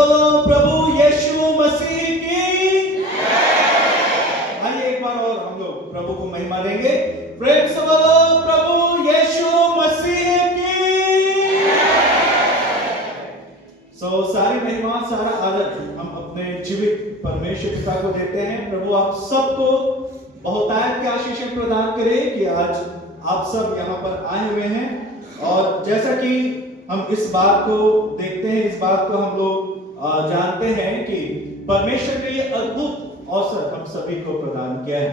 बोलो प्रभु यीशु मसीह की। आइए एक बार और हम लोग प्रभु को महिमा देंगे। प्रेम से बोलो प्रभु यीशु मसीह की। सारी महिमा सारा आदर हम अपने जीवित परमेश्वर पिता को देते हैं। प्रभु आप सबको बहुतायत की आशीषें प्रदान करें कि आज आप सब यहाँ पर आए हुए हैं। और जैसा कि हम इस बात को देखते हैं, इस बात को हम लोग जानते हैं कि परमेश्वर ने ये अद्भुत अवसर हम सभी को प्रदान किया है।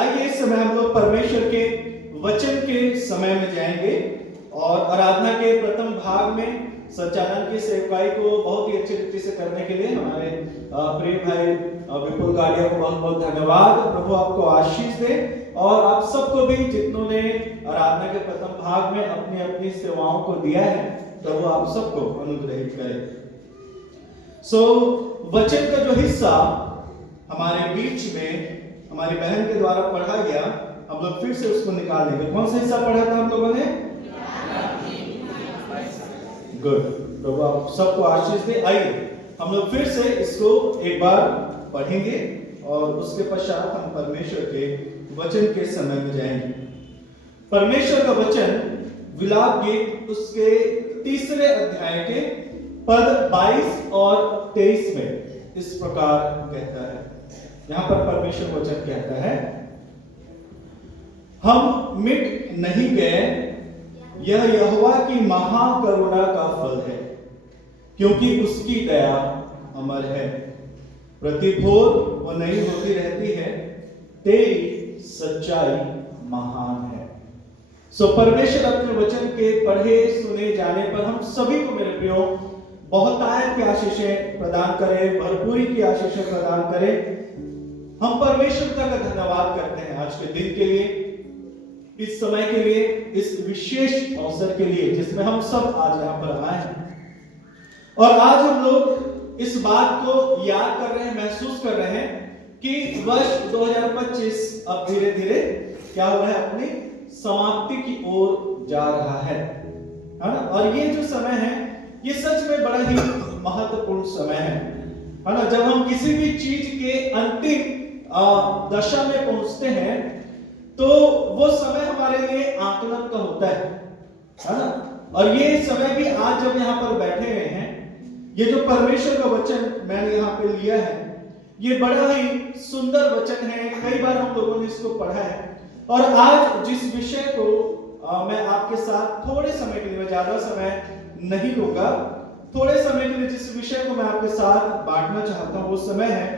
आइए इस समय हम लोग परमेश्वर के वचन के समय में जाएंगे और आराधना के प्रथम भाग में संचालन की सेवकाई को बहुत ही अच्छी रीति से करने के लिए हमारे प्रिय भाई विपुल गाड़िया को बहुत बहुत धन्यवाद। प्रभु आपको आशीष दे और आप सबको भी जितनों ने आराधना के प्रथम भाग में अपनी अपनी सेवाओं को दिया है, प्रभु आप सबको अनुग्रहित करे। वचन का जो हिस्सा हमारे बीच में हमारी बहन के द्वारा पढ़ा गया, हम लोग फिर से उसको निकाल लेंगे। कौन सा हिस्सा पढ़ा था हम लोगों ने? गुड, प्रभु आप सबको आशीष दे। आइए हम लोग फिर से इसको एक बार पढ़ेंगे और उसके पश्चात हम परमेश्वर के वचन के समय में जाएंगे। परमेश्वर का वचन विलाप गीत उसके 3 अध्याय के पद 22 और 23 में इस प्रकार कहता है। यहां पर परमेश्वर वचन कहता है, हम मिट नहीं गए, यह यहोवा की महाकरुणा का फल है, क्योंकि उसकी दया अमर है। प्रतिभोर वो नई होती रहती है, तेरी सच्चाई महान है। परमेश्वर अपने वचन के पढ़े सुने जाने पर हम सभी को मेरे प्रियो बहुतायत की आशीषें प्रदान करे, भरपूरी की आशीषें प्रदान करे। हम परमेश्वर का धन्यवाद करते हैं आज के दिन के लिए, इस समय के लिए, इस विशेष अवसर के लिए जिसमें हम सब आज यहाँ पर आए हैं। और आज हम लोग इस बात को याद कर रहे हैं, महसूस कर रहे हैं कि वर्ष 2025 अब धीरे धीरे क्या हो रहा है, अपनी समाप्ति की ओर जा रहा है ना। और ये जो समय है ये सच में बड़ा ही महत्वपूर्ण समय है ना। जब हम किसी भी चीज के अंतिम दशा में पहुंचते हैं तो वो समय हमारे लिए आकलन का होता है ना। और ये समय भी आज जब यहाँ पर बैठे हुए हैं, ये जो परमेश्वर का वचन मैंने यहाँ पे लिया है, ये बड़ा ही सुंदर वचन है। कई बार हम लोगों ने इसको पढ़ा है और आज जिस विषय को मैं आपके साथ थोड़े समय के लिए, मैं ज्यादा समय नहीं लूंगा, थोड़े समय के लिए जिस विषय को मैं आपके साथ बांटना चाहता हूं वो समय है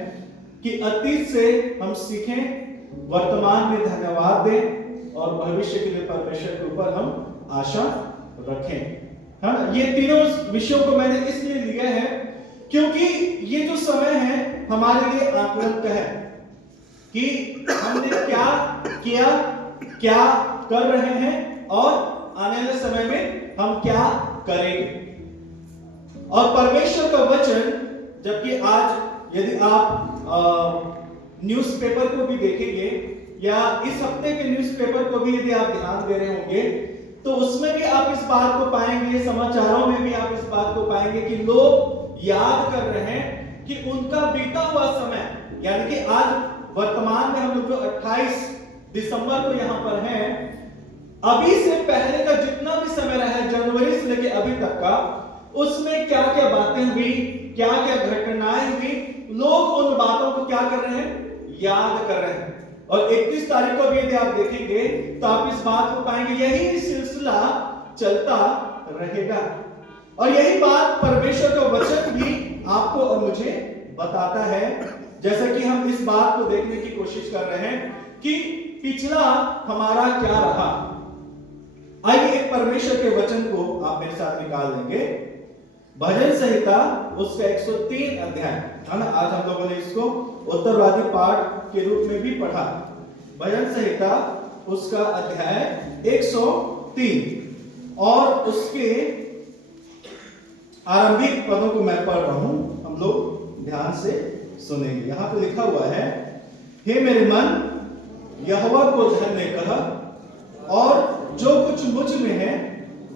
कि अतीत से हम सीखें, वर्तमान में धन्यवाद दें और भविष्य के लिए परमेश्वर के ऊपर हम आशा रखें। हाँ, ये तीनों विषयों को मैंने इसलिए लिया है क्योंकि ये जो समय है हमारे लिए आकलन का है कि हमने क्या किया, क्या कर रहे हैं और आने वाले समय में हम क्या करेंगे। और परमेश्वर का वचन, जबकि आज यदि आप न्यूज़पेपर को भी देखेंगे या इस हफ्ते के न्यूज़पेपर को भी यदि आप ध्यान दे रहे होंगे तो उसमें भी आप इस बात को पाएंगे, समाचारों में भी आप इस बात को पाएंगे कि लोग याद कर रहे हैं कि उनका बीता हुआ समय, यानी कि आज वर्तमान में हम लोग जो 28 दिसंबर को यहाँ पर हैं, अभी से पहले का जितना भी समय रहा है, जनवरी से लेकर अभी तक का, उसमें क्या क्या बातें हुई, क्या क्या घटनाएं हुई, लोग उन बातों को क्या कर रहे हैं, याद कर रहे हैं। और 31 तारीख को भी यदि आप देखेंगे तो आप इस बात को पाएंगे, यही सिलसिला चलता रहेगा। और यही बात परमेश्वर का वचन भी आपको और मुझे बताता है। जैसा कि हम इस बात को देखने की कोशिश कर रहे हैं कि पिछला हमारा क्या रहा। आइए एक परमेश्वर के वचन को आप मेरे साथ निकाल लेंगे। भजन संहिता उसका 103 अध्याय है ना। आज हम लोगों ने इसको उत्तरवादी पाठ के रूप में भी पढ़ा। भजन संहिता उसका अध्याय 103 और उसके आरंभिक पदों को मैं पढ़ रहा हूं, हम लोग ध्यान से सुनेंगे। यहां पे लिखा हुआ है, हे मेरे मन यहोवा को धन्य कह और जो कुछ मुझ में है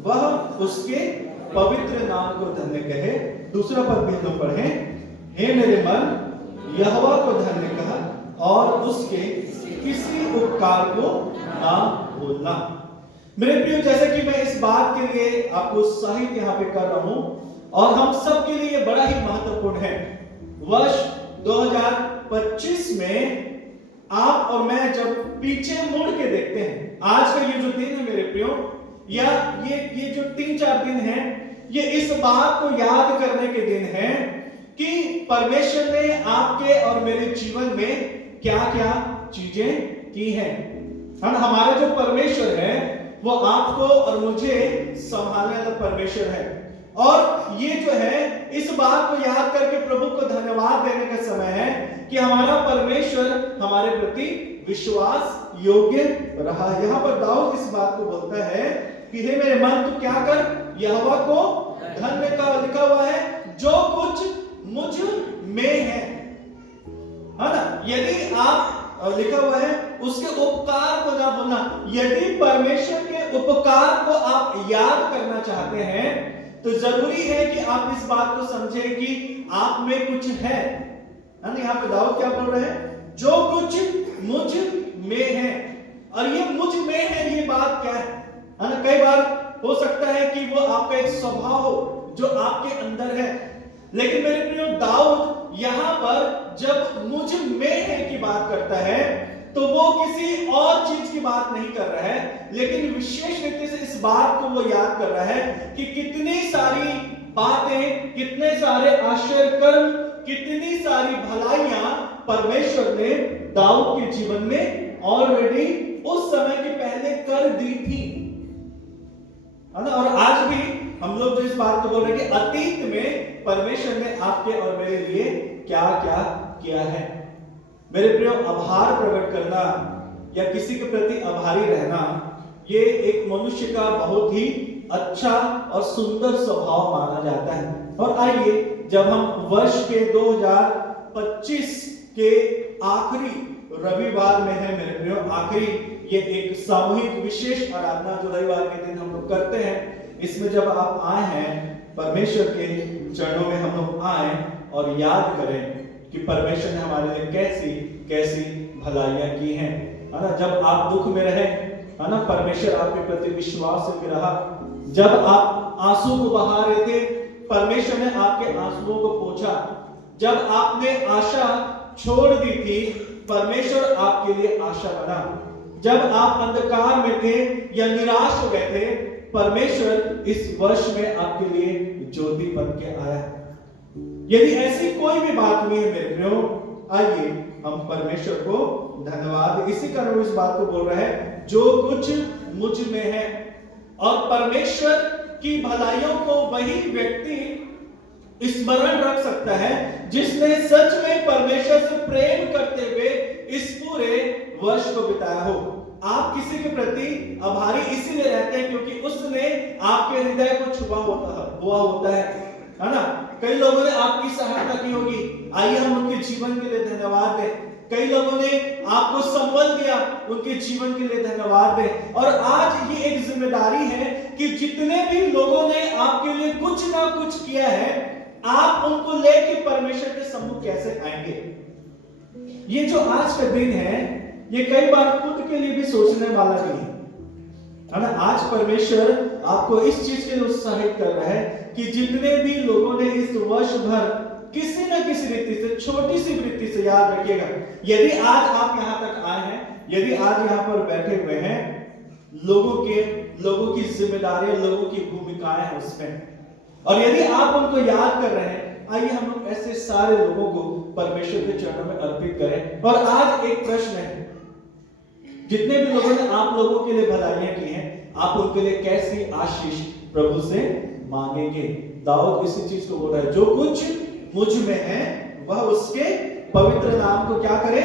वह उसके पवित्र नाम को धन्य कहे। दूसरा पद भी हम लोग पढ़े, हे मेरे मन यहोवा को धन्य कह और उसके किसी उपकार को ना भूलना। मेरे प्रियो, जैसे कि मैं इस बात के लिए आपको उत्साहित यहाँ पे कर रहा हूं और हम सब के लिए बड़ा ही महत्वपूर्ण है। वर्ष 2025 में आप और मैं जब पीछे मुड़ के देखते हैं, आज का ये जो दिन है मेरे प्रियो, या ये जो 3-4 दिन है, ये इस बात को याद करने के दिन है कि परमेश्वर ने आपके और मेरे जीवन में क्या क्या चीजें की हैं। हमारा जो परमेश्वर है वो आपको और मुझे संभालने वाला परमेश्वर है। और ये जो है, इस बात को याद करके प्रभु को धन्यवाद देने का समय है कि हमारा परमेश्वर हमारे प्रति विश्वास योग्य रहा। यहाँ पर दाऊद इस बात को बोलता है कि हे मेरे मन तू क्या कर, यहोवा को धन्य का लिखा हुआ है जो कुछ मुझ में है ना। यदि आप लिखा हुआ है उसके उपकार को ना भूलना। यदि परमेश्वर के उपकार को आप याद करना चाहते हैं तो जरूरी है कि आप इस बात को समझें कि आप में कुछ है ना। यहाँ पे दाऊद क्या बोल रहे हैं, जो कुछ मुझ में है। और ये मुझ में है, ये बात क्या है ना। कई बार हो सकता है कि वो आपका एक स्वभाव हो जो आपके अंदर है, लेकिन मेरे प्रियो दाऊद यहां पर जब मुझ में है की बात करता है तो वो किसी और चीज की बात नहीं कर रहा है, लेकिन विशेष रीति से इस बात को वो याद कर रहा है कि कितनी सारी बातें, कितने सारे आश्चर्य कर्म, कितनी सारी भलाइयां परमेश्वर ने दाऊद के जीवन में ऑलरेडी उस समय के पहले कर दी थी। और आज भी हम लोग जो इस बात को बोल रहे हैं कि अतीत में परमेश्वर ने आपके और मेरे लिए क्या क्या किया है। मेरे प्रियो, आभार प्रकट करना या किसी के प्रति आभारी रहना, ये एक मनुष्य का बहुत ही अच्छा और सुंदर स्वभाव माना जाता है। और आइए, जब हम वर्ष के 2025 के आखिरी रविवार में है मेरे प्रियो, आखिरी ये एक सामूहिक विशेष आराधना जो रविवार के दिन हम लोग करते हैं, इसमें जब आप आए हैं परमेश्वर के चरणों में हम लोग आए और याद करें कि परमेश्वर ने हमारे लिए कैसी कैसी भलाइयां की हैं, है ना। जब आप दुख में रहे, है ना, परमेश्वर आपके प्रति विश्वास से रहा। जब आप आंसू को बहा रहे थे, परमेश्वर ने आपके आंसुओं को पोंछा। जब आपने आशा छोड़ दी थी, परमेश्वर आपके लिए आशा बना। जब आप अंधकार में थे या निराश हो गए थे, परमेश्वर इस वर्ष में आपके लिए ज्योति बन के आया। यदि ऐसी कोई भी बात हुई है मेरे प्रियो, आइए हम परमेश्वर को धन्यवाद। इसी कारण इस बात को बोल रहा है जो कुछ मुझ में है। और परमेश्वर की भलाइयों को वही व्यक्ति स्मरण रख सकता है जिसने सच में परमेश्वर से प्रेम करते हुए इस पूरे वर्ष को बिताया हो। आप किसी के प्रति आभारी इसीलिए रहते हैं क्योंकि उसने आपके हृदय को छुआ होता है ना। कई लोगों ने आपकी सहायता की होगी, आइए हम उनके जीवन के लिए धन्यवाद दें। कई लोगों ने आपको संबल दिया, उनके जीवन के लिए धन्यवाद दें। और आज ये एक जिम्मेदारी है कि जितने भी लोगों ने आपके लिए कुछ ना कुछ किया है, आप उनको लेके परमेश्वर के सम्मुख कैसे आएंगे। ये जो आज का दिन है, ये कई बार खुद के लिए भी सोचने वाला नहीं है ना। आज परमेश्वर आपको इस चीज के लिए उत्साहित कर रहा है कि जितने भी लोगों ने इस वर्ष भर किसी न किसी रीति से, छोटी सी वृत्ति से, याद रखिएगा, यदि आज आप यहां तक आए हैं, यदि आज यहां पर बैठे हुए हैं, लोगों की जिम्मेदारियां, लोगों की भूमिकाएं हैं उसमें, और यदि आप उनको याद कर रहे हैं, आइए हम लोग ऐसे सारे लोगों को परमेश्वर के चरणों में अर्पित करें। और आज एक प्रश्न है, जितने भी लोगों ने आप लोगों के लिए भलाइयां की हैं, आप उनके लिए कैसी आशीष प्रभु से मांगेंगे। दाऊद इसी चीज को बोल रहा है, जो कुछ मुझ में है वह उसके पवित्र नाम को क्या करे,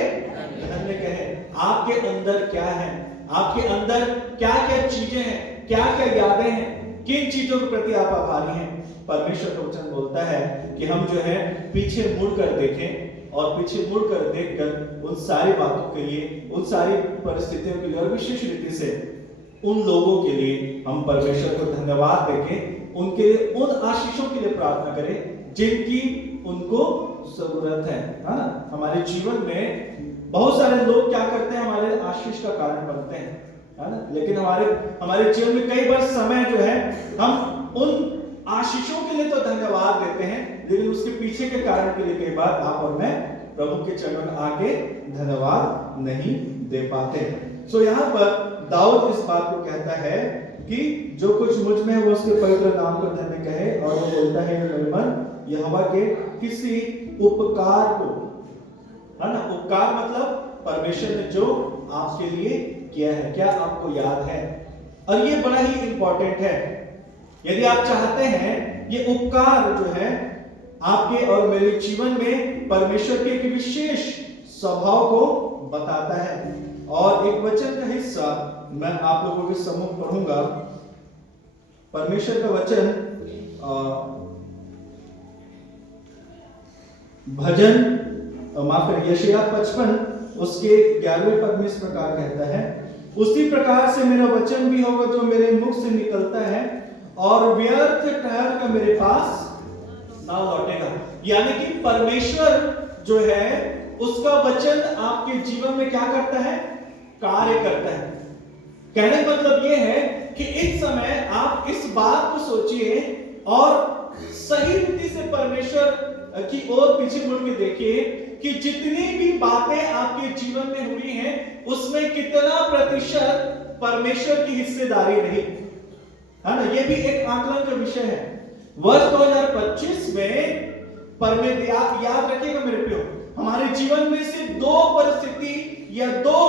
धन्य कहे। आपके अंदर क्या है, आपके अंदर क्या क्या चीजें हैं, क्या क्या यादें हैं, किन चीजों के प्रति आप आभारी हैं। परमेश्वर का वचन बोलता है कि हम जो है पीछे मुड़कर देखें, और पीछे मुड़कर देखकर उन सारी बातों के लिए, उन सारी परिस्थितियों के लिए, और विशेष रीति से उन लोगों के लिए हम परमेश्वर को धन्यवाद देके उनके लिए, उन आशीषों के लिए प्रार्थना करें जिनकी उनको जरूरत है ना। हमारे जीवन में बहुत सारे लोग क्या करते हैं, हमारे आशीष का कारण बनते हैं, है ना। लेकिन हमारे जीवन में कई बार समय जो है हम उन आशीषों के लिए तो धन्यवाद देते हैं, लेकिन उसके पीछे के कारण के लिए कई बार आप और मैं प्रभु के चरणों में आके धन्यवाद नहीं दे पाते। सो यहाँ पर दाऊद इस बात को कहता है कि जो कुछ मुझ में है वो उसके पवित्र नाम को धन्य कहे, और वो बोलता है मेरे मन यहोवा के किसी उपकार को, है ना। उपकार मतलब परमेश्वर ने जो आपके लिए किया है, क्या आपको याद है। और ये बड़ा ही इंपॉर्टेंट है। यदि आप चाहते हैं, ये उपकार जो है आपके और मेरे जीवन में परमेश्वर के एक विशेष स्वभाव को बताता है। और एक वचन का हिस्सा मैं आप लोगों के सम्मुख पढ़ूंगा। परमेश्वर का वचन भजन माफ करिए यशायाह 55 उसके 11वें पद में इस प्रकार कहता है, उसी प्रकार से मेरा वचन भी होगा जो मेरे मुख से निकलता है, और व्यर्थ ठहर कर मेरे पास ना लौटेगा। यानी कि परमेश्वर जो है उसका वचन आपके जीवन में क्या करता है, कार्य करता है। कहने का मतलब यह है कि इस समय आप इस बात को सोचिए और सही रीति से परमेश्वर की ओर पीछे मुड़ के देखिए कि जितनी भी बातें आपके जीवन में हुई हैं उसमें कितना प्रतिशत परमेश्वर की हिस्सेदारी रही, है ना। यह भी एक आकलन का विषय है। वर्ष 2025 में परमेश्वर याद रखिएगा मेरे प्रियो, हमारे जीवन में से दो परिस्थिति या दो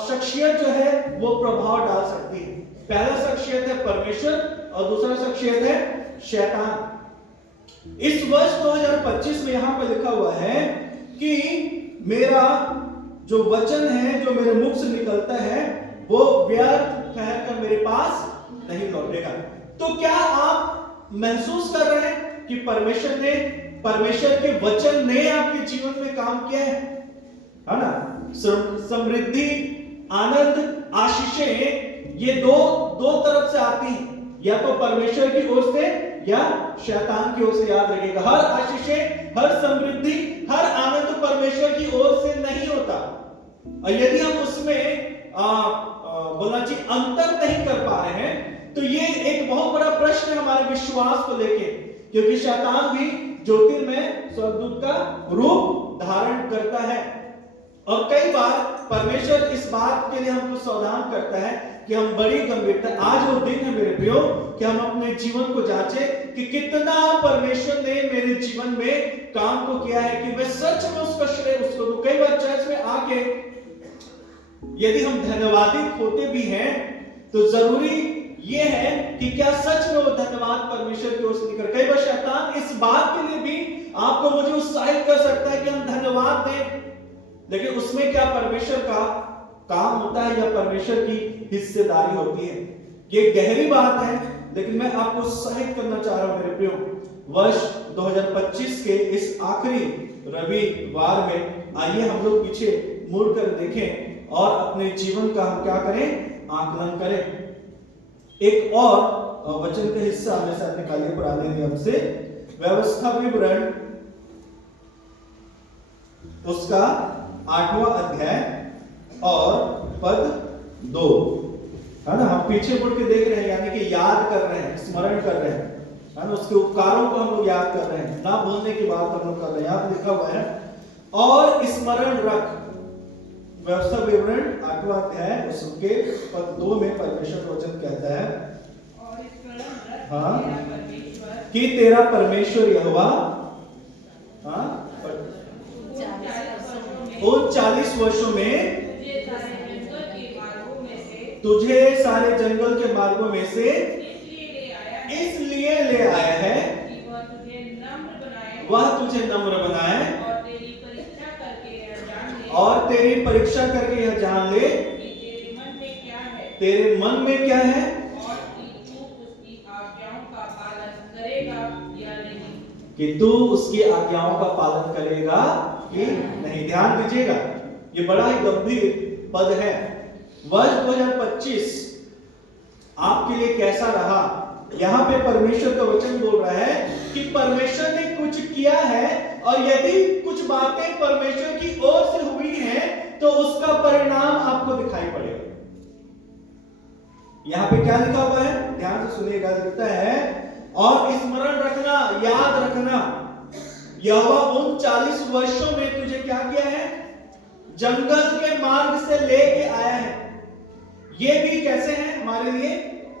शख्सियत जो है वो प्रभाव डाल सकती है। पहला शख्सियत है परमेश्वर और दूसरा शख्सियत है शैतान। इस वर्ष 2025 में यहां पर लिखा हुआ है कि मेरा जो वचन है जो मेरे मुख से निकलता है वो व्यर्थ ठहर कर मेरे पास नहीं लौटेगा। तो क्या आप महसूस कर रहे हैं कि परमेश्वर के वचन ने आपके जीवन में काम किया है ना। समृद्धि, आनंद, आशीषें ये दो तरफ से आती हैं, या तो परमेश्वर की ओर से या शैतान की ओर से। याद रखिएगा, हर आशीषें, हर समृद्धि, हर आनंद परमेश्वर की ओर से नहीं होता। और यदि हम उसमें बोलना चाहिए अंतर नहीं कर पा रहे हैं तो ये एक बहुत बड़ा प्रश्न है हमारे विश्वास को लेके, क्योंकि शैतान भी ज्योतिर्मय स्वर्गदूत का रूप धारण करता है। और कई बार परमेश्वर इस बात के लिए हमको सावधान करता है कि हम बड़ी गंभीरता, आज वो दिन है मेरे प्रियो कि हम अपने जीवन को जांचें कि कितना परमेश्वर ने मेरे जीवन में काम को किया है, कि मैं सच में उसका श्रेय उसको दूं। कई बार चर्च में आके यदि हम धन्यवादित होते भी हैं तो जरूरी ये है कि क्या सच में वो धन्यवाद परमेश्वर की ओर से निकल। कई बार शैतान इस बात के लिए भी आपको मुझे उत्साहित कर सकता है कि हम धन्यवाद दें, लेकिन उसमें क्या परमेश्वर का काम होता है या परमेश्वर की हिस्सेदारी होती है। ये गहरी बात है, लेकिन मैं आपको उत्साहित करना चाह रहा हूं मेरे प्रियो। वर्ष 2025 के इस आखिरी रविवार में आइए हम लोग पीछे मुड़कर देखें और अपने जीवन का हम क्या करें, आकलन करें। एक और वचन का हिस्सा हमेशा निकालिए पुराने नियम से, व्यवस्था विवरण उसका 8वां अध्याय और पद 2, है ना। हम पीछे मुड़ के देख रहे हैं, यानी कि याद कर रहे हैं, स्मरण कर रहे हैं, है ना। उसके उपकारों को हम लोग याद कर रहे हैं, ना भूलने की बात हम लोग कर रहे हैं। यहाँ लिखा हुआ है और स्मरण रख, व्यवस्था विवरण 8वां अध्याय उसके पद 2 में परमेश्वर वचन कहता है, हाँ, कि तेरा परमेश्वर यहोवा उन 40 वर्षों में तुझे सारे जंगल के मार्गों में से इसलिए ले आया है वह तुझे नम्र बनाए और तेरी परीक्षा करके यह जान ले तेरे मन में क्या है कि तू उसकी आज्ञाओं का पालन करेगा कि नहीं। ध्यान दीजिएगा, ये बड़ा ही गंभीर पद है। वर्ष 2025 आपके लिए कैसा रहा, यहाँ पे परमेश्वर का वचन बोल रहा है कि परमेश्वर ने कुछ किया है और यदि कुछ बातें परमेश्वर की ओर से हुई हैं तो उसका परिणाम आपको दिखाई पड़ेगा। यहाँ पे क्या लिखा हुआ है, ध्यान से सुनिएगा। लिखता है और स्मरण रखना, याद रखना, यहोवा उन 40 वर्षों में तुझे क्या किया है, जंगल के मार्ग से लेके आया है। ये भी कैसे हैं हमारे लिए,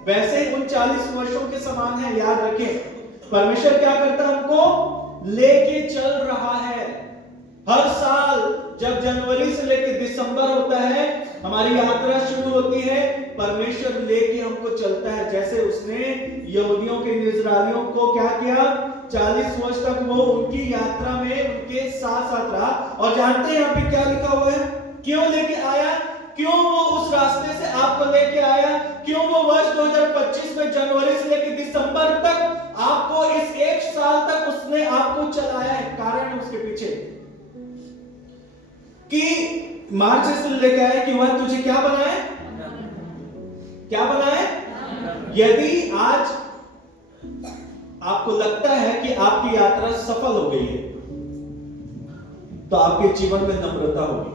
वैसे उन 40 वर्षों के समान है। याद रखें परमेश्वर क्या करता है, हमको लेके चल रहा है। हर साल जब जनवरी से लेके दिसंबर होता है, हमारी यात्रा शुरू होती है, परमेश्वर लेके हमको चलता है। जैसे उसने यहूदियों के, इस्राएलियों को क्या किया, 40 वर्ष तक वो उनकी यात्रा में उनके साथ साथ रहा। और जानते हैं यहाँ पे क्या लिखा हुआ है, क्यों लेके आया, क्यों वो उस रास्ते से आपको लेके आया, क्यों वो वर्ष 2025 में जनवरी से लेकर दिसंबर तक आपको इस एक साल तक उसने आपको चलाया है। कारण है उसके पीछे कि मार्च से लेकर आया कि वह तुझे क्या बनाए, क्या बनाए। यदि आज आपको लगता है कि आपकी यात्रा सफल हो गई है तो आपके जीवन में नम्रता होगी।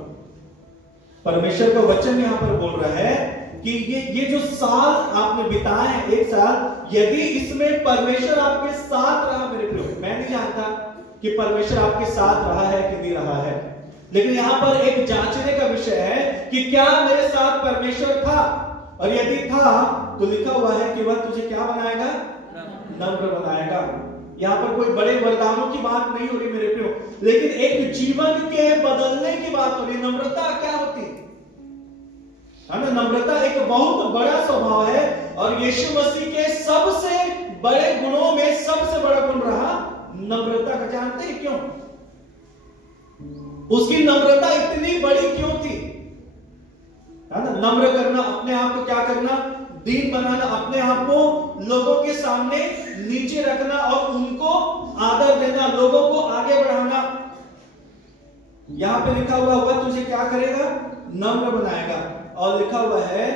परमेश्वर का वचन यहां पर बोल रहा है कि ये जो साल आपने बिताए हैं, एक साल, यदि इसमें परमेश्वर आपके साथ रहा, मेरे प्रियो, मैं नहीं जानता कि परमेश्वर आपके साथ रहा है कि नहीं रहा है, लेकिन यहां पर एक जांचने का विषय है कि क्या मेरे साथ परमेश्वर था, और यदि था तो लिखा हुआ है कि वह तुझे क्या बनाएगा, नम्र बनाएगा। यहां पर कोई बड़े वरदानों की बात नहीं हो रही मेरे प्रियो, लेकिन एक जीवन के बदलने की बात हो रही। नम्रता क्या होती है ना, नम्रता एक बहुत बड़ा स्वभाव है और यीशु मसीह के सबसे बड़े गुणों में सबसे बड़ा गुण रहा नम्रता का। जानते हैं क्यों उसकी नम्रता इतनी बड़ी क्यों थी, है ना। नम्र करना, अपने आप को क्या करना, दीन बनाना, अपने आप को लोगों के सामने नीचे रखना और उनको आदर देना, लोगों को आगे बढ़ाना। यहां पे लिखा हुआ तुझे क्या करेगा, नम्र बनाएगा। और लिखा हुआ है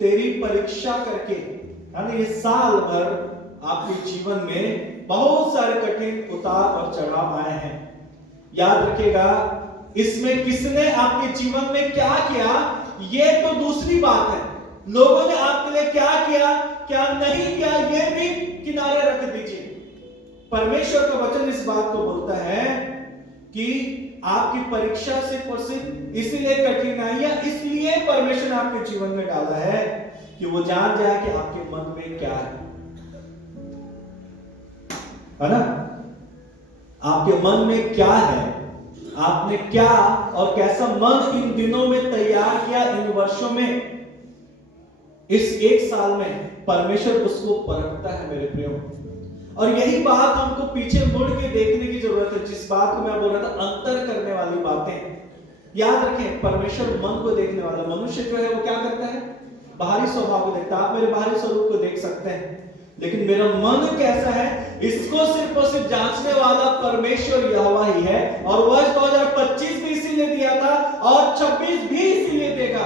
तेरी परीक्षा करके, है ना। ये साल भर आपके जीवन में बहुत सारे कठिन उतार और चढ़ाव आए हैं। याद रखिएगा, इसमें किसने आपके जीवन में क्या किया ये तो दूसरी बात है, लोगों ने आपके लिए क्या किया क्या नहीं किया ये भी किनारे रख दीजिए। परमेश्वर का वचन इस बात को बोलता है कि आपकी परीक्षा सिर्फ इसलिए कठिनाइयां इसलिए परमेश्वर ने आपके जीवन में डाला है कि वो जान जाए कि आपके मन में क्या है ना। आपके मन में क्या है, आपने क्या और कैसा मन इन दिनों में तैयार किया, इन वर्षों में, इस एक साल में परमेश्वर उसको परखता है मेरे प्रियो। और यही बात हमको पीछे मुड़ के देखने की जरूरत है, जिस बात को मैं बोल रहा था, अंतर करने वाली बातें। याद रखें, परमेश्वर मन को देखने वाला, मनुष्य जो है वो क्या करता है, बाहरी स्वभाव को देखता है। आप मेरे बाहरी स्वरूप को देख सकते हैं, लेकिन मेरा मन कैसा है इसको सिर्फ और सिर्फ जांचने वाला परमेश्वर यहोवा ही है। और वर्ष 2025 भी इसीलिए दिया था और 26 भी इसीलिए देगा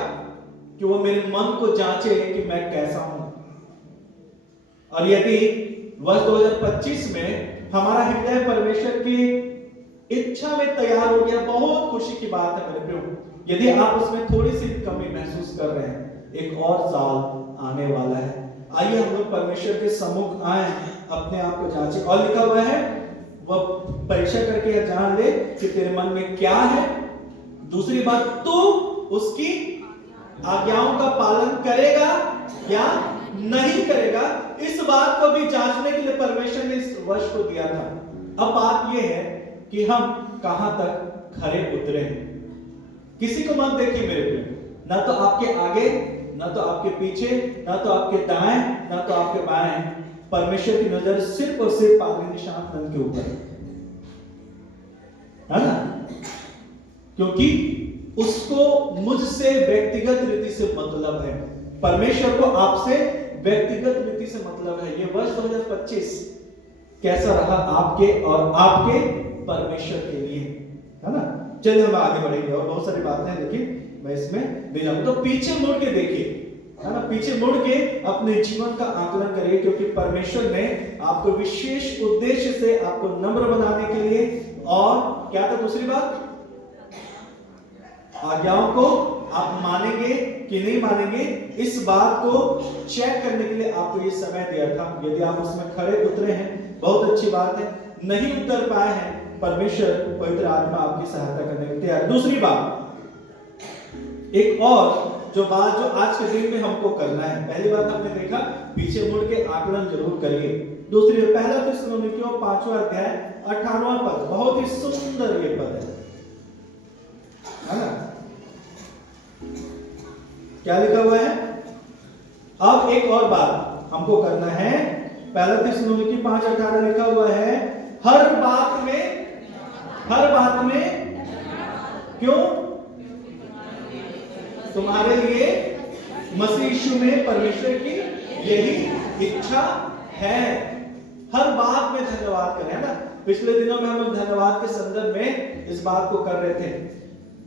कि वो मेरे मन को जांचे कि मैं कैसा हूं। और यदि वर्ष 2025 में हमारा हृदय परमेश्वर की इच्छा में तैयार हो गया, बहुत खुशी की बात है मेरे प्रियो। यदि आप उसमें थोड़ी सी कमी महसूस कर रहे हैं, एक और साल आने वाला है। आइए हम लोग परमेश्वर के सम्मुख आए, अपने आप को जांचें। और लिखा हुआ है वह परीक्षा करके जान ले कि तेरे मन में क्या है। दूसरी बात, तू उसकी आज्ञाओं का पालन करेगा या नहीं करेगा। इस बात को भी जांचने के लिए परमेश्वर ने इस वर्ष को दिया था। अब बात यह है कि हम कहां तक खरे उतरे हैं। किसी को मत देखिए मेरे प्रिय, ना तो आपके आगे, ना तो आपके पीछे, ना तो आपके दाएं, ना तो आपके बाएं। परमेश्वर की नजर सिर्फ और सिर्फ पागली निशान तन के ऊपर है ना, क्योंकि उसको मुझसे व्यक्तिगत रीति से मतलब है। परमेश्वर को आपसे व्यक्तिगत रीति से मतलब है। ये वर्ष 2025 कैसा रहा आपके और आपके परमेश्वर के लिए, है ना। चलिए हम आगे बढ़ेंगे और बहुत सारी बातें हैं, लेकिन मैं इसमें नहीं जाऊंगा। तो पीछे मुड़ के देखिए, है ना, पीछे मुड़ के अपने जीवन का आकलन करिए, क्योंकि परमेश्वर ने आपको विशेष उद्देश्य से आपको नम्र बनाने के लिए, और क्या था दूसरी बात, आज्ञाओं को आप मानेंगे कि नहीं मानेंगे, इस बात को चेक करने के लिए आपको ये समय दिया था। यदि आप उसमें खड़े उतरे हैं, बहुत अच्छी बात है। नहीं उतर पाए हैं, परमेश्वर पवित्र आत्मा आपकी सहायता करने के लिए तैयार। दूसरी बात, एक और जो बात जो आज के दिन में हमको करना है, पहली बात हमने देखा पीछे मुड़ के आकलन जरूर करिए। दूसरी, पहला थिस्सलुनीकियों 5वां अध्याय 18वां पद, बहुत ही सुंदर ये पद है ना, क्या लिखा हुआ है। अब एक और बात हमको करना है, पहला थिस्सलुनीकी 5:18 लिखा हुआ है, हर बात में क्यों, तुम्हारे लिए मसीह यीशु में परमेश्वर की यही इच्छा है। हर बात में धन्यवाद करें, है ना। पिछले दिनों में हम लोग धन्यवाद के संदर्भ में इस बात को कर रहे थे,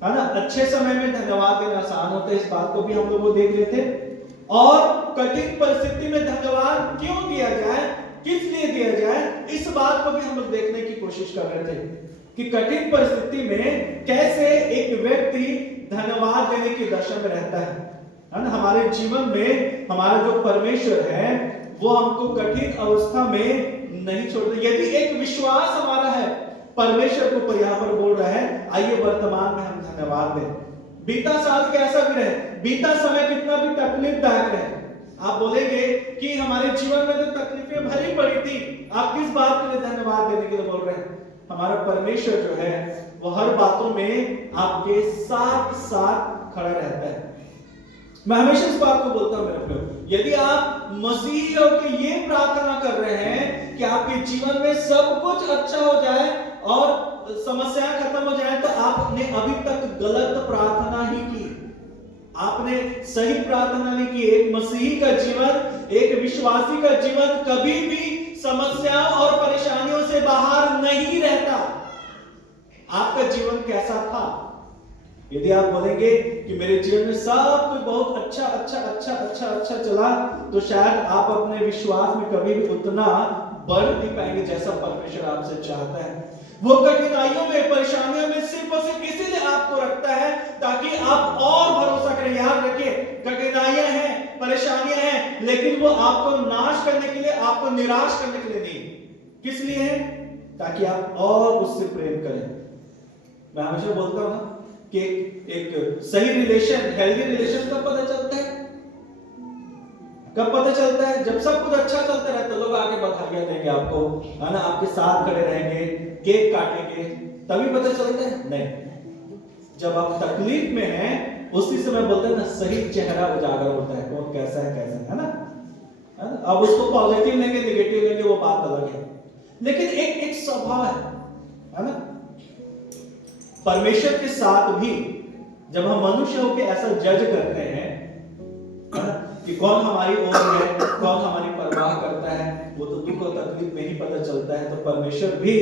है ना। अच्छे समय में धन्यवाद देना आसान होता है, इस बात को भी हम लोग देख रहे थे। और कठिन परिस्थिति में धन्यवाद क्यों दिया जाए, किस लिए दिया जाए, इस बात को भी हम लोग देखने की कोशिश कर रहे थे कि कठिन परिस्थिति में कैसे एक व्यक्ति धन्यवाद देने की दशा में रहता है ना। हमारे जीवन में हमारा जो परमेश्वर है वो हमको कठिन अवस्था में नहीं छोड़ता। यदि एक विश्वास हमारा है, परमेश्वर को यहाँ पर बोल रहा है, आइए वर्तमान में हम धन्यवाद दें। बीता साल कैसा भी रहे, बीता समय कितना भी तकलीफदायक रहे, आप बोलेंगे कि हमारे जीवन में तो तकलीफें भरी पड़ी थी, आप किस बात के लिए धन्यवाद देने के लिए बोल रहे हैं। हमारा परमेश्वर जो है वो हर बातों में आपके साथ साथ खड़ा रहता है। मैं हमेशा इस बात को बोलता हूं मेरे प्रियो, यदि आप मसीही होकर ये प्रार्थना कर रहे हैं कि आपके जीवन में सब कुछ अच्छा हो जाए और समस्याएं खत्म हो जाए, तो आपने अभी तक गलत प्रार्थना ही की, आपने सही प्रार्थना नहीं की। एक मसीही का जीवन, एक विश्वासी का जीवन कभी भी समस्याओं और परेशानियों से बाहर नहीं रहता। आपका जीवन कैसा था? यदि आप बोलेंगे कि मेरे जीवन में सब कुछ बहुत अच्छा चला, तो शायद आप अपने विश्वास में कभी भी उतना बढ़ नहीं पाएंगे जैसा परमेश्वर आपसे चाहता है। वो कठिनाइयों में, परेशानियों में सिर्फ और सिर्फ इसीलिए आपको रखता है ताकि आप और भरोसा करें। याद रखिए, कठिनाइयां हैं, परेशानियां हैं, लेकिन वो आपको नाश करने के लिए, आपको निराश करने के लिए नहीं। किस लिए है? ताकि आप और उससे प्रेम करें। मैं हमेशा बोलता हूं ना कि एक सही रिलेशन, हेल्दी रिलेशन कब पता चलता है? कब पता चलता है? जब सब कुछ अच्छा चलता रहता है, लोग आगे बधाइयां देंगे आपको, है ना, आपके साथ खड़े रहेंगे, केक काटेंगे, तभी पता चलता है? नहीं, जब आप तकलीफ में हैं, उसी समय बोलते हैं ना, सही चेहरा उजागर होता है, कौन कैसा है ना। अब उसको पॉजिटिव लेंगे, नेगेटिव लेंगे, वो बात अलग है, लेकिन एक स्वभाव है ना। परमेश्वर के साथ भी जब हम मनुष्य होकर ऐसा जज करते हैं कि कौन हमारी ओर है, कौन हमारी परवाह करता है, वो तो दुख और तकलीफ में ही पता चलता है। तो परमेश्वर भी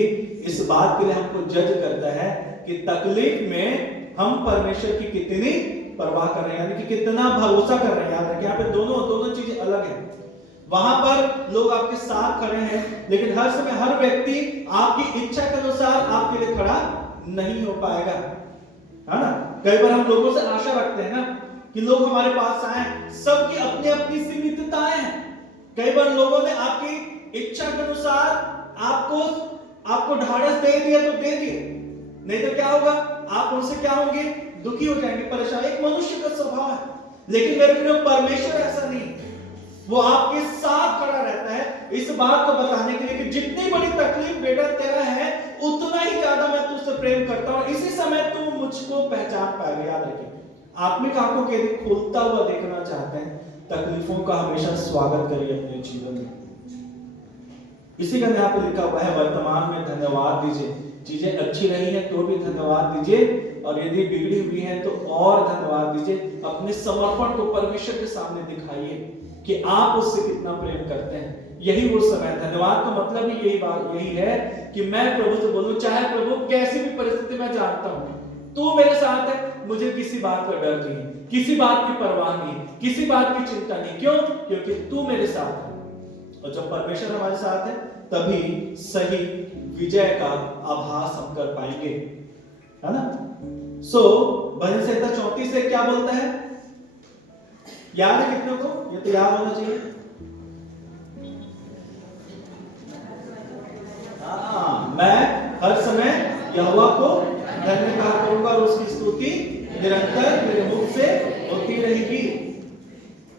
इस बात के लिए हमको जज करता है कि तकलीफ में हम परमेश्वर की कितनी परवाह कर रहे हैं, यानी कि कितना भरोसा कर रहे हैं। याद रखिए, यहाँ पे दोनों चीजें अलग है। वहां पर लोग आपके साथ खड़े हैं, लेकिन हर समय हर व्यक्ति आपकी इच्छा के अनुसार आपके लिए खड़ा नहीं हो पाएगा, है ना। कई बार हम लोगों से आशा रखते हैं ना कि लोग हमारे पास आए, सबकी अपनी अपनी सीमितताएं हैं। कई बार लोगों ने आपकी इच्छा के अनुसार आपको ढाढ़स दे दिया तो दे दिए, नहीं तो क्या होगा, आप उनसे क्या होंगे, दुखी हो जाएंगे, परेशान। एक मनुष्य का स्वभाव है, लेकिन मेरे प्रिय परमेश्वर ऐसा नहीं, वो आपके साथ खड़ा रहता है इस बात को बताने के लिए कि जितनी बड़ी तकलीफ बेटा तेरा है, उतना ही ज्यादा मैं तुझसे प्रेम करता हूं, इसी समय तू मुझको पहचान पाएगा। याद रखिए, आत्मिक आंखों के यदि खोलता हुआ देखना चाहते हैं, तकलीफों का हमेशा स्वागत करिए अपने जीवन में। इसी का यहाँ पे लिखा हुआ है, वर्तमान में धन्यवाद दीजिए। चीजें अच्छी रही हैं तो भी धन्यवाद दीजिए, और यदि बिगड़ी हुई है तो और धन्यवाद दीजिए। अपने समर्पण को परमेश्वर के सामने दिखाइए कि आप उससे कितना प्रेम करते हैं। यही वो समय, धन्यवाद का मतलब ही यही है कि मैं प्रभु से बोलूं, चाहे प्रभु कैसी भी परिस्थिति में जानता हूं तू मेरे साथ है, मुझे किसी बात का डर नहीं है। किसी बात की परवाह नहीं, किसी बात की चिंता नहीं। क्यों? क्योंकि तू मेरे साथ है। और जब परमेश्वर हमारे साथ है तभी सही विजय का आभास हम कर पाएंगे, है ना। भजन संहिता 34 से क्या बोलता है? याद है कितनों को? ये तो याद होना चाहिए। मैं हर समय यहोवा को धन्य कहा करूंगा और उसकी स्तुति निरंतर मेरे मुख से होती रहेगी,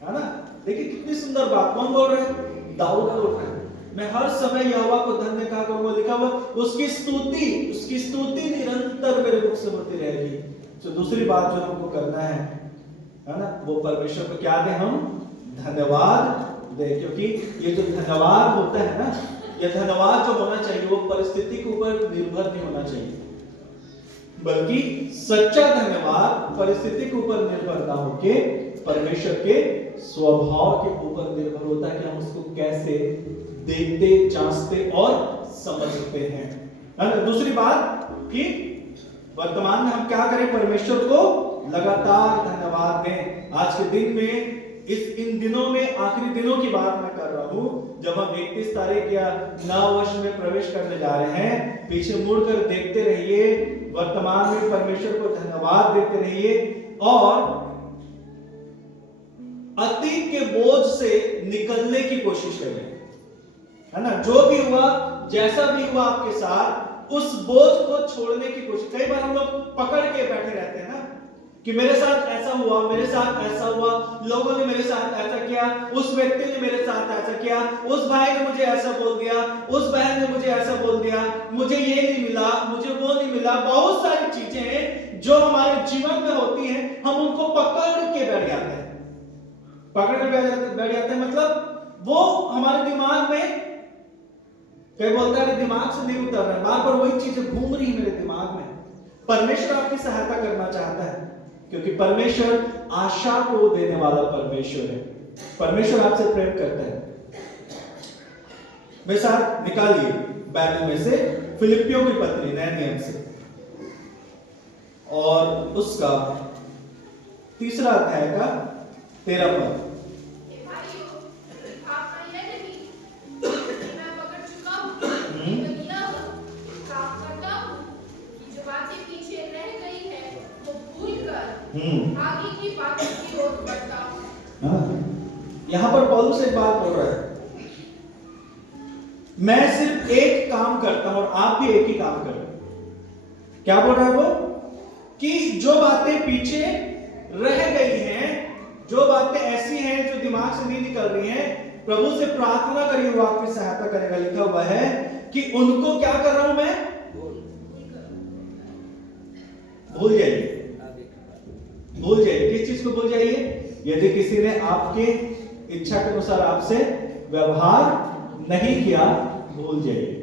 है ना। देखिए कितनी सुंदर बात। कौन बोल रहे हैं? दाऊद बोल रहे हैं। मैं हर समय यहोवा को धन्य कहा करूंगा, लिखा हुआ उसकी स्तुति निरंतर मेरे मुख से होती रहेगी। तो दूसरी बात जो हमको करना है ना, वो परमेश्वर को क्या दें? हम धन्यवाद दें। क्योंकि ये जो धन्यवाद होता है ना, ये धन्यवाद जो होना चाहिए वो परिस्थिति के ऊपर निर्भर नहीं होना चाहिए, बल्कि सच्चा धन्यवाद परिस्थिति के ऊपर निर्भर ना होके परमेश्वर के स्वभाव के ऊपर निर्भर होता है कि हम उसको कैसे देखते, जांचते और समझते हैं। दूसरी बात कि वर्तमान में हम क्या करें? परमेश्वर को लगातार धन्यवाद दें। आज के दिन में, इन दिनों में, आखिरी दिनों की बात मैं कर रहा हूं, जब हम 31 तारीख या नव वर्ष में प्रवेश करने जा रहे हैं, पीछे मुड़कर देखते रहिए, वर्तमान में परमेश्वर को धन्यवाद देते रहिए और अतीत के बोझ से निकलने की कोशिश करें, है ना। जो भी हुआ, जैसा भी हुआ आपके साथ, उस बोझ को छोड़ने की कोशिश। कई बार हम लोग पकड़ के बैठे रहते हैं ना कि मेरे साथ ऐसा हुआ, मेरे साथ ऐसा हुआ, लोगों ने मेरे साथ ऐसा किया, उस व्यक्ति ने मेरे साथ ऐसा किया, उस भाई ने मुझे ऐसा बोल दिया, उस बहन ने मुझे ऐसा बोल दिया, मुझे ये नहीं मिला, मुझे वो नहीं मिला। बहुत सारी चीजें जो हमारे जीवन में होती हैं, हम उनको पकड़ के बैठ जाते हैं। पकड़ के बैठ जाते हैं मतलब वो हमारे दिमाग में, कई बोलता है दिमाग से नहीं उतर रहा है, बार बार वही चीजें घूम रही मेरे दिमाग में। परमेश्वर आपकी सहायता करना चाहता है, क्योंकि परमेश्वर आशा को देने वाला परमेश्वर है। परमेश्वर आपसे प्रेम करता है। मेरे साथ निकालिए बाइबल में से फिलिपियों की पत्री नए नियम से, और उसका 3 अध्याय का 13 पद। आगे की बातों की ओर बढ़ता हूं। यहां पर पौलुस एक बात बोल रहा है, मैं सिर्फ एक काम करता हूं और आप भी एक ही काम करें। क्या बोल रहा है वो? कि जो बातें पीछे रह गई हैं, जो बातें ऐसी हैं जो दिमाग से नहीं निकल रही हैं, प्रभु से प्रार्थना करिए, वो आपकी सहायता करेगा। लिखा हुआ है कि उनको क्या कर रहा हूं मैं? भूल जाइए। भूल जाइए। किस चीज को भूल जाइए? यदि किसी ने आपके इच्छा के अनुसार आपसे व्यवहार नहीं किया, भूल जाइए।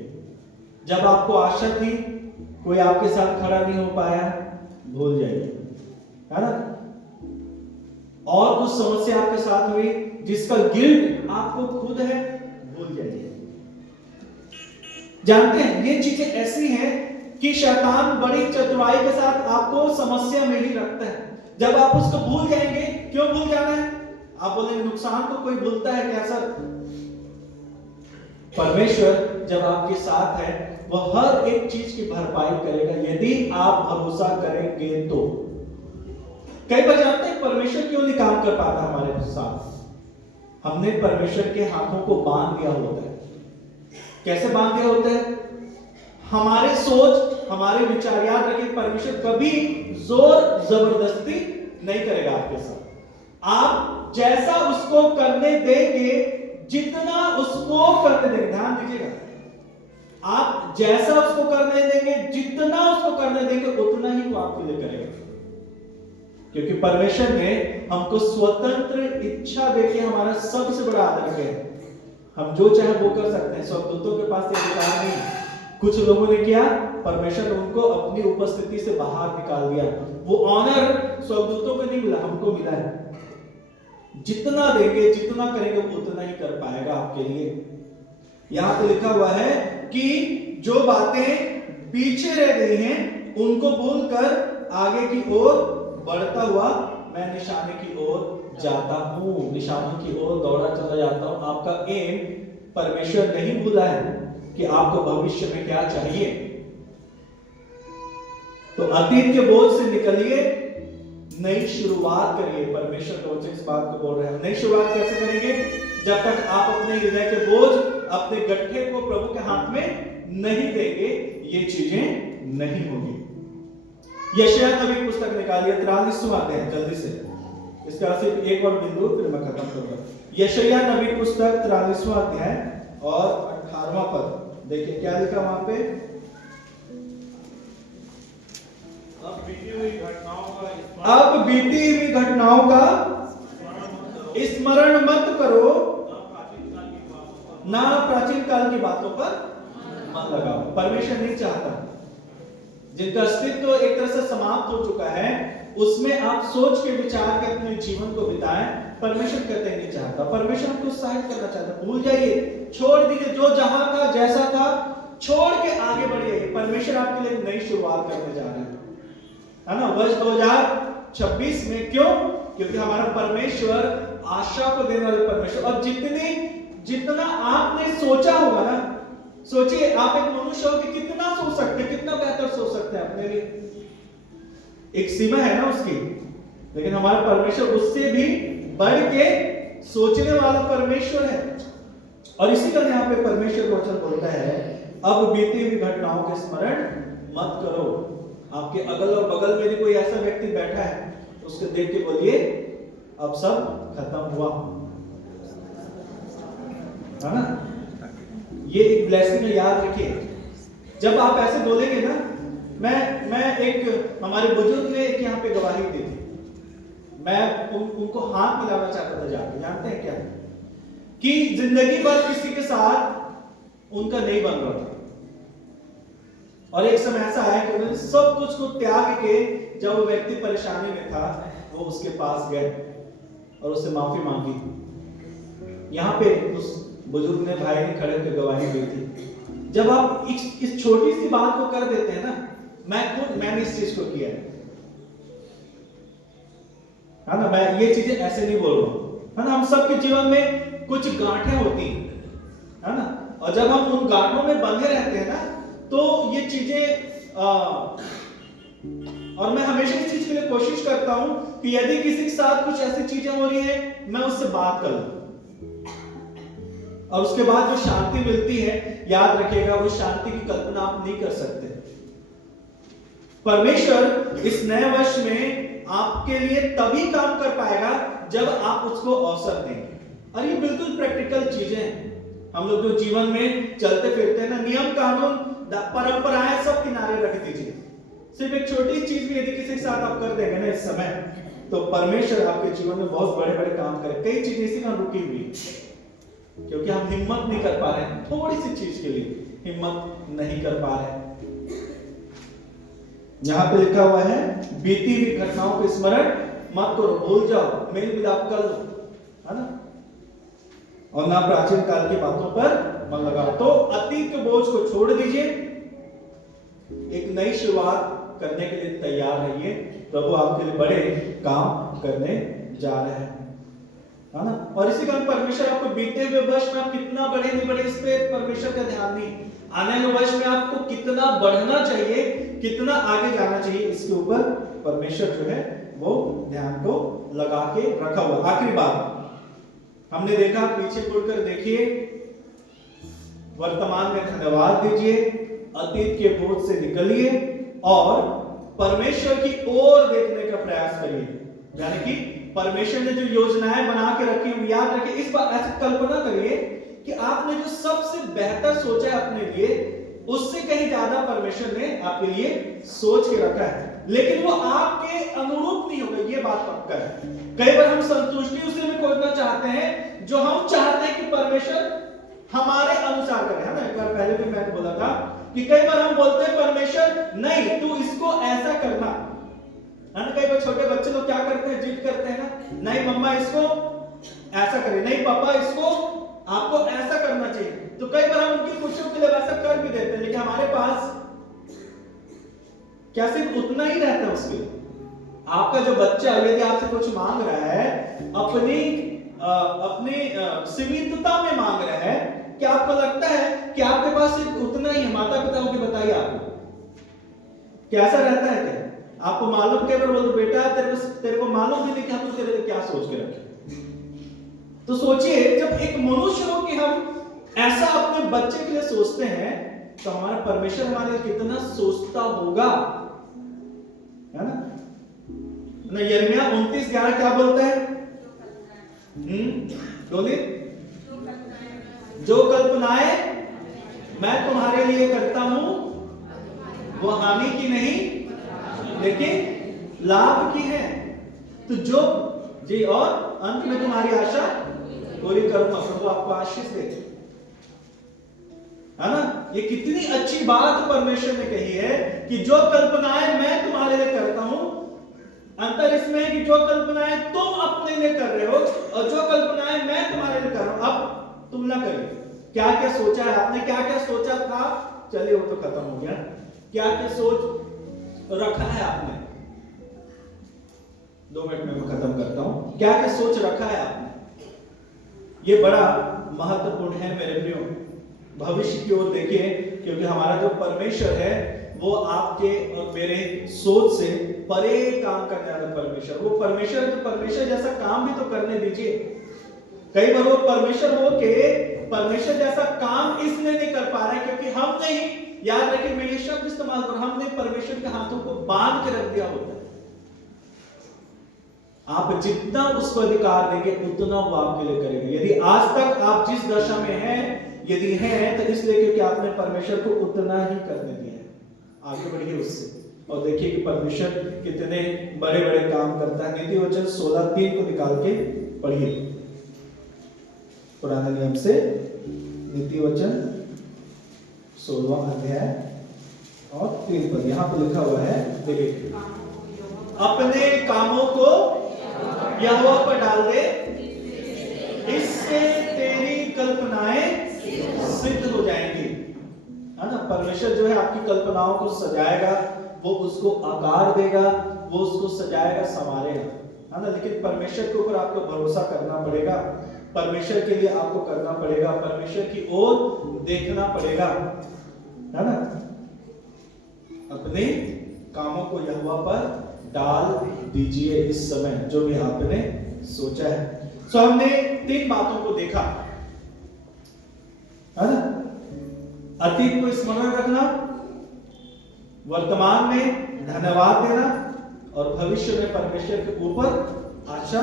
जब आपको आशा थी, कोई आपके साथ खड़ा नहीं हो पाया, भूल जाइए, है ना। और कुछ समस्या आपके साथ हुई जिसका गिल्ट आपको खुद है, भूल जाइए। जानते हैं ये चीजें ऐसी हैं कि शैतान बड़ी चतुराई के साथ आपको समस्या में ही रखता है। जब आप उसको भूल जाएंगे, क्यों भूल जाना है? आप बोलेंगे नुकसान तो कोई भूलता है क्या सर? परमेश्वर जब आपके साथ है, वो हर एक चीज की भरपाई करेगा यदि आप भरोसा करेंगे तो। कई बार जानते हैं परमेश्वर क्यों नहीं काम कर पाता हमारे साथ? हमने परमेश्वर के हाथों को बांध दिया होता है। कैसे बांध दिया होता है? हमारे सोच, हमारे विचार। याद रखिए, परमेश्वर कभी जोर जबरदस्ती नहीं करेगा आपके साथ। आप जैसा उसको करने देंगे, जितना उसको करने देंगे, ध्यान दीजिएगा, आप जैसा उसको करने देंगे, जितना उसको करने देंगे, उतना ही वो आपके लिए करेगा। क्योंकि परमेश्वर ने हमको स्वतंत्र इच्छा देके हमारा सबसे बड़ा आदर किया है। हम जो चाहे वो कर सकते हैं। स्वर्गदूतों के पास ये अधिकार नहीं। कुछ लोगों ने किया, परमेश्वर ने उनको अपनी उपस्थिति से बाहर निकाल दिया। वो ऑनर स्वर्गदूतों को नहीं मिला, हमको मिला है। जितना देंगे, जितना करेंगे, वो उतना ही कर पाएगा आपके लिए। यहां पे लिखा हुआ है कि जो बातें पीछे रह गई हैं, उनको भूलकर आगे की ओर बढ़ता हुआ मैं निशाने की ओर जाता हूं, निशानों की ओर दौड़ा चला जाता हूं। आपका एम परमेश्वर नहीं भूला है कि आपको भविष्य में क्या चाहिए। तो अतीत के बोझ से निकलिए, नई शुरुआत करिए। परमेश्वर तो इस बात को बोल रहे हैं। नई शुरुआत कैसे करेंगे? जब तक आप अपने हृदय के बोझ, अपने गड्ढे को प्रभु के हाथ में नहीं देंगे, ये चीजें नहीं होगी। यशायाह नबी पुस्तक निकालिए 43वां अध्याय, जल्दी से। इसका सिर्फ एक और बिंदु, फिर मैं खत्म करूंगा। यशायाह नबी पुस्तक 43वां अध्याय और 18वां पद देखिए क्या लिखा वहां पे। अब बीती हुई घटनाओं का स्मरण मत करो, ना प्राचीन काल की बातों पर मन लगाओ। परमेश्वर नहीं चाहता, जिनका अस्तित्व एक तरह से समाप्त हो चुका है, उसमें आप सोच के विचार के अपने जीवन को बिताएं। परमेश्वर कहते नहीं चाहता। परमेश्वर हमको उत्साहित करना चाहता है। भूल जाइए, छोड़ दीजिए जो जहां था, जैसा था, छोड़ के आगे बढ़िए। परमेश्वर आपके लिए नई शुरुआत करने जा रहे हैं, है ना। वर्ष 2026 में क्यों? क्योंकि हमारा परमेश्वर आशा को देने वाले परमेश्वर। और जितना आपने सोचा होगा ना, सोचिए आप एक मनुष्य हो कि कितना सोच सकते हैं, कितना बेहतर सोच सकते हैं अपने लिए। एक सीमा है ना उसकी, लेकिन हमारा परमेश्वर उससे भी बढ़ के सोचने वाला परमेश्वर है। और इसी कारण यहाँ पे परमेश्वर वचन बोलता है, अब बीती हुई घटनाओं के स्मरण मत करो। आपके अगल और बगल में भी कोई ऐसा व्यक्ति बैठा है, उसको देख के बोलिए अब सब खत्म हुआ, है ना। ये एक ब्लेसिंग है, याद रखिए। जब आप ऐसे बोलेंगे ना, मैं एक हमारे बुजुर्ग ने एक यहाँ पे गवाही दी थी। मैं उनको हाथ मिलाना चाहता था जाके, जानते हैं क्या, कि जिंदगी भर किसी के साथ उनका नहीं बन रहा था। और एक समय ऐसा आया कि उन्होंने सब कुछ को त्याग के, जब वो व्यक्ति परेशानी में था, वो उसके पास गए और उससे माफी मांगी। यहाँ पे उस बुजुर्ग ने, भाई ने खड़े होकर गवाही दी थी। जब आप इस छोटी सी बात को कर देते हैं ना, मैंने इस चीज को किया है ना। मैं ये चीजें ऐसे नहीं बोल रहा हूं, है ना। हम सबके जीवन में कुछ गांठें होती हैं, है ना। और जब हम उन गांठों में बंधे रहते हैं ना, तो ये चीजें और मैं हमेशा इस चीज के लिए कोशिश करता हूं कि यदि किसी के साथ कुछ ऐसी चीजें हो रही है, मैं उससे बात कर लूं। और उसके बाद जो शांति मिलती है, याद रखिएगा, वो शांति की कल्पना आप नहीं कर सकते। परमेश्वर इस नए वर्ष में आपके लिए तभी काम कर पाएगा जब आप उसको अवसर देंगे। और ये बिल्कुल प्रैक्टिकल चीजें हैं। हम लोग जो जीवन में चलते फिरते हैं ना, नियम कानून परंपराएं सब किनारे रख दीजिए। सिर्फ एक छोटी चीज भी यदि किसी के साथ आप कर देंगे ना इस समय, तो परमेश्वर आपके जीवन में बहुत बड़े बड़े काम करे। कई चीजें इसी का रुकी हुई, क्योंकि हम हिम्मत नहीं कर पा रहे हैं, थोड़ी सी चीज के लिए हिम्मत नहीं कर पा रहे हैं। यहां पे लिखा हुआ है, बीती हुई घटनाओं के स्मरण मत करो, भूल जाओ, मेल मिलाप कर लो, है ना। और ना प्राचीन काल की बातों पर मन लगाओ। तो अतीत के बोझ को छोड़ दीजिए, एक नई शुरुआत करने के लिए तैयार रहिए। प्रभु आपके लिए बड़े काम करने जा रहे हैं, है ना। और इसी कारण परमेश्वर आपको बीते हुए वर्ष में आप कितना बढ़े नहीं बढ़े, इस पे परमेश्वर का ध्यान नहीं। आने वाले वर्ष में आपको कितना बढ़ना चाहिए, कितना आगे जाना चाहिए, इसके ऊपर परमेश्वर जो है वो ध्यान को लगा के रखा हुआ। आखिरी बात हमने देखा, पीछे मुड़कर देखिए, वर्तमान में धन्यवाद दीजिए, अतीत के बोझ से निकलिए और परमेश्वर की ओर देखने का प्रयास करिए। यानी कि परमेश्वर ने जो योजनाएं बना के रखी, याद रखिए, इस बार ऐसी कल्पना करिए कि आपने जो सबसे बेहतर सोचा है अपने लिए, उससे कहीं ज्यादा परमेश्वर ने आपके लिए सोच के रखा है। लेकिन वो आपके अनुरूप नहीं होगा, ये बात पक्का है। कई बार हम संतुष्टि उसी में खोजना चाहते हैं जो हम चाहते हैं कि परमेश्वर हमारे अनुसार करे, है ना। एक बार पहले भी मैंने बोला था कि कई बार हम बोलते हैं परमेश्वर नहीं, तू इसको ऐसा करना, है ना। कई बार छोटे बच्चे लोग क्या करते हैं, जिद करते हैं ना, नहीं मम्मा इसको ऐसा करे, नहीं पापा इसको आपको ऐसा करना चाहिए। तो कई बार हम उनकी खुशियों के लिए वैसा कर भी देते हैं, लेकिन हमारे पास क्या सिर्फ उतना ही रहता है उसके लिए, आपका जो बच्चा यदि आपसे कुछ मांग रहा है, अपनी सीमितता में मांग रहा है, क्या आपको लगता है कि आपके पास सिर्फ उतना ही है? माता पिता को बताइए आपको कैसा रहता है? क्या आपको मालूम? के बोलो बेटा तेरे को मालूम भी नहीं कि हम तेरे लिए क्या सोच के रखे। तो सोचिए, जब एक मनुष्य हो कि हम ऐसा अपने बच्चे के लिए सोचते हैं, तो हमारा परमेश्वर हमारे लिए कितना सोचता होगा, है ना? यिर्मयाह 29:11 क्या बोलता है? बोलिए, जो कल्पनाएं मैं तुम्हारे लिए करता हूं वो हानि की नहीं लेकिन लाभ की है। तो जो जी, और अंत में तुम्हारी आशा पूरी करूंगा। प्रभु आपको आशीष दे, है ना? ये कितनी अच्छी बात परमेश्वर ने कही है कि जो कल्पनाएं मैं तुम्हारे लिए करता हूं, अंतर इसमें है कि जो कल्पनाएं तुम अपने लिए कर रहे हो और जो कल्पनाएं मैं तुम्हारे लिए कर रहा हूं। अब तुलना करिए, क्या क्या सोचा है आपने, क्या क्या सोचा था, चलिए वो तो खत्म हो गया। क्या क्या सोच रखा है आपने? 2 मिनट में मैं खत्म करता हूं। क्या क्या सोच रखा है आपने? ये बड़ा महत्वपूर्ण है मेरे प्रियो। भविष्य की ओर देखिए, क्योंकि हमारा जो परमेश्वर है वो आपके और मेरे सोच से परे काम करने वाला परमेश्वर। वो परमेश्वर है, तो परमेश्वर जैसा काम भी तो करने दीजिए। कई बार वो परमेश्वर हो के परमेश्वर जैसा काम इसलिए नहीं कर पा रहा है क्योंकि हम नहीं, याद रखिए मैं ये शब्द इस्तेमाल कर, हमने परमेश्वर के हाथों को बांध के रख दिया होता है। आप जितना उसको अधिकार देंगे उतना वो आपके लिए करेगा। यदि आज तक आप जिस दशा में हैं, यदि हैं, तो इसलिए क्योंकि आपने परमेश्वर को उतना ही करने दिया है। आगे बढ़िए उससे और देखिए कि परमेश्वर कितने बड़े बड़े काम करता है। नीति वचन 16:3 को निकाल के पढ़िए, पुराना नियम से नीति वचन 16वां अध्याय और 3 पद। यहां पर लिखा हुआ है, देखिए, अपने कामों को यहोवा पर डाल दे, इससे तेरी कल्पनाएं सिद्ध हो जाएंगी। है ना? परमेश्वर जो है आपकी कल्पनाओं को सजाएगा, वो उसको आकार देगा, वो उसको सजाएगा, संवारेगा, है ना? लेकिन परमेश्वर के ऊपर आपको भरोसा करना पड़ेगा, परमेश्वर के लिए आपको करना पड़ेगा, परमेश्वर की ओर देखना पड़ेगा, है ना? अपने कामों को यहोवा पर डाल दीजिए इस समय, जो भी आपने सोचा है। सो हमने 3 बातों को देखा, है ना? अतीत को स्मरण रखना, वर्तमान में धन्यवाद देना और भविष्य में परमेश्वर के ऊपर आशा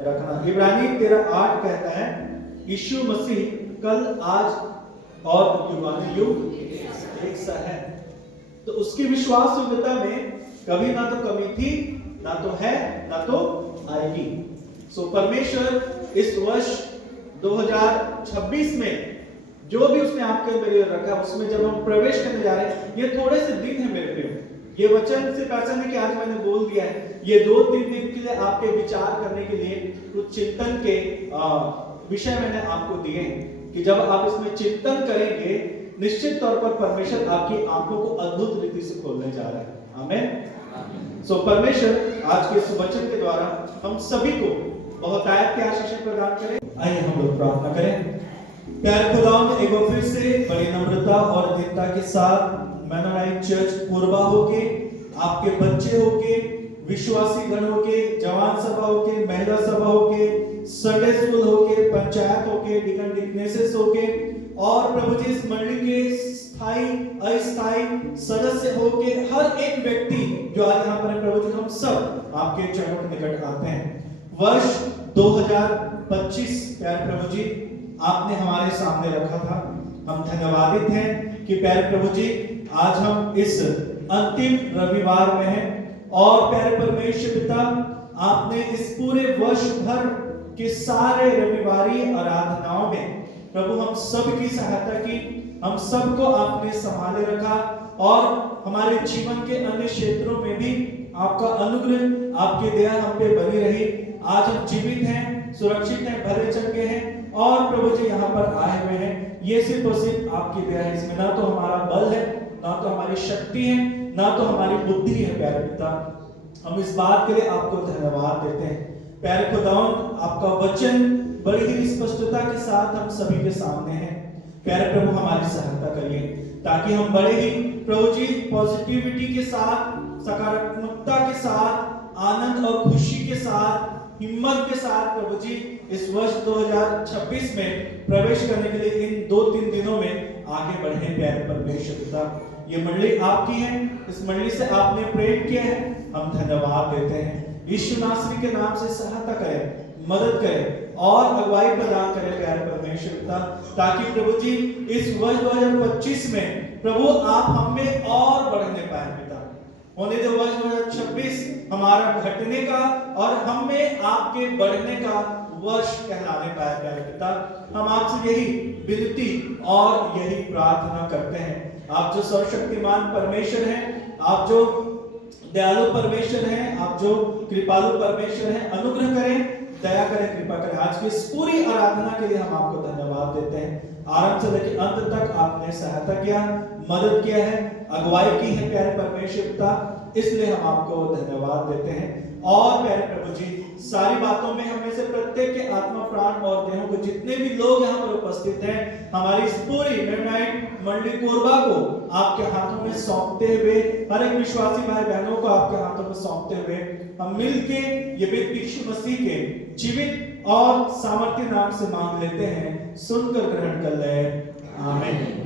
रखना। इब्रानी 13:8 कहता है, यीशु मसीह कल, आज और युगानुयुग एक सा है। तो उसकी विश्वास योग्यता में कभी ना तो कमी थी, ना तो है, ना तो आएगी। सो परमेश्वर इस वर्ष 2026 में जो भी उसने आपके मेरे रखा, उसमें जब हम प्रवेश करने जा रहे हैं, ये थोड़े से दिन है मेरे प्रियो। ये वचन सिर्फ ऐसा नहीं कि आज मैंने बोल दिया है, ये 2-3 दिन के लिए आपके विचार करने के लिए कुछ चिंतन के विषय मैंने आपको दिए हैं कि जब आप इसमें चिंतन करेंगे, निश्चित तौर पर परमेश्वर आपकी आंखों को अद्भुत रीति से खोलने जा रहा है। आमीन। सो परमेश्वर आज के इस वचन के द्वारा हम सभी को बहुत आयत की आशीष प्रदान करें। आइए हम लोग प्रार्थना करें। प्यारे खुदावंद, एक बार फिर से बड़ी नम्रता और दीनता के साथ मेनोनाइट चर्च पूर्वा होके, आपके बच्चे होके, विश्वासी गण होके, जवान सभा होके, महिला सभा होके, संडे स्कूल होके, पंचायत होके, डिकन डिकनेसेस होके और प्रभु जी इस मंडली के स्थायी अस्थायी सदस्य होके हर एक व्यक्ति जो आज यहाँ पर है, प्रभु जी हम सब आपके चरणों के निकट आते हैं। वर्ष 2025 प्यारे प्रभु जी आपने हमारे सामने रखा था। हम धन्यवादित हैं कि प्यारे प्रभु जी आज हम इस अंतिम रविवार में हैं और प्यारे परमेश्वर पिता आपने इस पूरे वर्ष भर के सारे रविवारी आराधनाओं में प्रभु हम सब की सहायता की, हम सबको आपने संभाले रखा और हमारे जीवन के अन्य क्षेत्रों में भी आपका अनुग्रह, आपकी दया हम पे बनी रही। आज हम जीवित हैं, सुरक्षित हैं, भरे चंगे हैं और प्रभु जी यहाँ पर आए हुए हैं। ये सिर्फ और सिर्फ आपकी दया है। इसमें ना तो हमारा बल है, ना तो हमारी शक्ति है, ना तो हमारी बुद्धि है प्यारे पिता, हम इस बात के लिए आपको धन्यवाद देते हैं। प्यारे खुदावंद, आपका वचन बड़ी ही स्पष्टता के साथ हम सभी के सामने है। प्यारे प्रभु, हमारी सहायता करिए ताकि हम बड़े ही प्रभु जी पॉजिटिविटी के साथ, सकारात्मकता के साथ, आनंद और खुशी के साथ, हिम्मत के साथ प्रभु जी इस वर्ष 2026 में प्रवेश करने के लिए इन 2-3 दिनों में आगे बढ़े। प्यारे परमेश्वर पिता, ये मंडली आपकी है, इस मंडली से आपने प्रेम किया है, हम धन्यवाद देते हैं। यीशु नासरी के नाम से सहायता करें, मदद करें और अगुवाई प्रदान करें प्यारे परमेश्वर पिता, ताकि प्रभु जी इस वर्ष 2025 में प्रभु आप हमें और बढ़ने पाए पिता। होने दो वर्ष 2026 हमारा घटने का और हमें आपके बढ़ने का वर्ष कहलाने पाए प्यारे पिता। हम आपसे यही विनती और यही प्रार्थना करते हैं। आप जो सर्वशक्तिमान परमेश्वर हैं, आप जो दयालु परमेश्वर हैं, आप जो कृपालु परमेश्वर हैं, अनुग्रह करें, दया करें, कृपा करें। आज की इस पूरी आराधना के लिए हम आपको धन्यवाद देते हैं। आरंभ से लेकर अंत तक आपने सहायता किया, मदद किया है, अगुवाई की है प्यारे परमेश्वर पिता, इसलिए हम आपको धन्यवाद देते हैं। और प्यारे प्रभु जी, सारी बातों में हमें से प्रत्येक के आत्मा, प्राण और देहों को, जितने भी लोग यहाँ पर उपस्थित हैं, हमारी इस पूरी मेमोनाइट मंडली कोरबा को आपके हाथों में सौंपते हुए, हर एक विश्वासी भाई बहनों को आपके हाथों में सौंपते हुए, हम मिलके ये वेद यीशु मसीह के जीवित और सामर्थ्य नाम से मांग लेते हैं, सुनकर ग्रहण कर ले, आमीन।